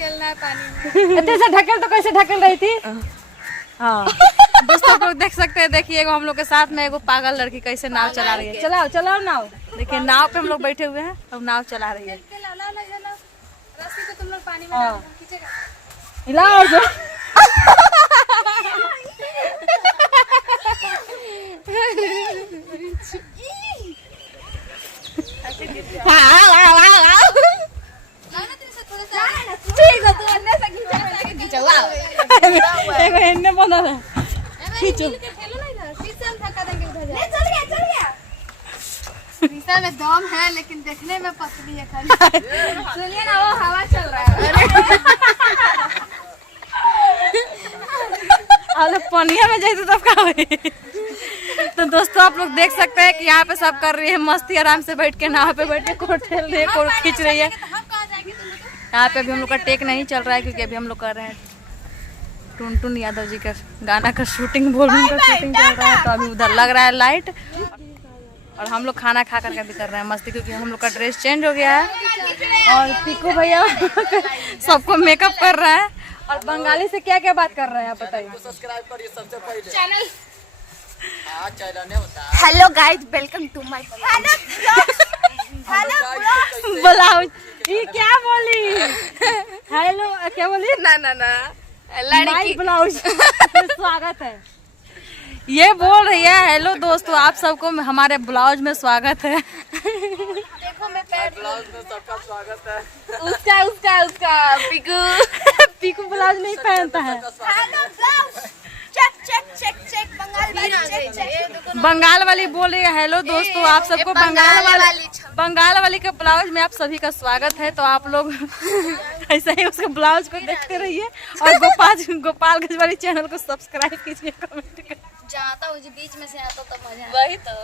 खेलना है पानी में। ऐसे ढकेल तो कैसे ढकेल रही थी। हाँ दोस्तों आप लोग देख सकते हैं, देखिए हम लोग के साथ में एगो पागल लड़की कैसे नाव चला रही है। चलाओ चलाओ नाव। देखिए नाव पे हम लोग बैठे हुए हैं, अब नाव चला रही है। रस्सी को तुम लोग पानी में हाँ खींचेगा। हिलाओ जो। ठीक है, तू अंदर से खींचो। एगो एन्ने बनल है। खींचो। खेलो ना इधर, फिर से हम धक्का देंगे उधर जा। चल गया। शीशा में दम है लेकिन देखने में पतली है खाली। सुनिए ना, वो हवा चल रहा है। अरे पनिया में जाए तब का हुई। तो दोस्तों आप लोग देख सकते हैं कि यहाँ पे सब कर रही है मस्ती, आराम से बैठ के नाव पे बैठ के कोट खेल रही है, कोट खींच रही है। यहाँ पे अभी हम लोग का टेक नहीं चल रहा है क्योंकि अभी हम लोग कर रहे हैं टुनटुन यादव जी का गाना का शूटिंग, वॉल्यूम का शूटिंग चल रहा है। तो अभी उधर लग रहा है लाइट, और हम लोग खाना खा करके भी कर रहे हैं मस्ती, क्योंकि हम लोग का ड्रेस चेंज हो गया है। और पीकू भैया सबको मेकअप कर रहा है। और बंगाली से क्या क्या बात कर रहे हैं आप बताइए। सब्सक्राइब करिए सबसे पहले चैनल। चैनल होता है। Hello guys, welcome to my blouse ये क्या बोली। हेलो क्या बोली। ना माय ब्लाउज स्वागत है। ये बोल रही है हेलो दोस्तों आप सबको हमारे ब्लाउज में स्वागत है। देखो मैं पैर ब्लाउज में सबका स्वागत है। उसका पिकू पीकू ब्लाउज नहीं पहनता है। Hello blouse. चेक बंगाल वाली बोल रही है हेलो दोस्तों आप सबको बंगाल वाली के ब्लाउज में आप सभी का स्वागत है। तो आप लोग ऐसे ही उसके ब्लाउज को देखते रहिए और गोपालगंज वाली चैनल को सब्सक्राइब कीजिए, कमेंट कीजिए। जाता हूँ जो बीच में से आता तो मजा वही तो।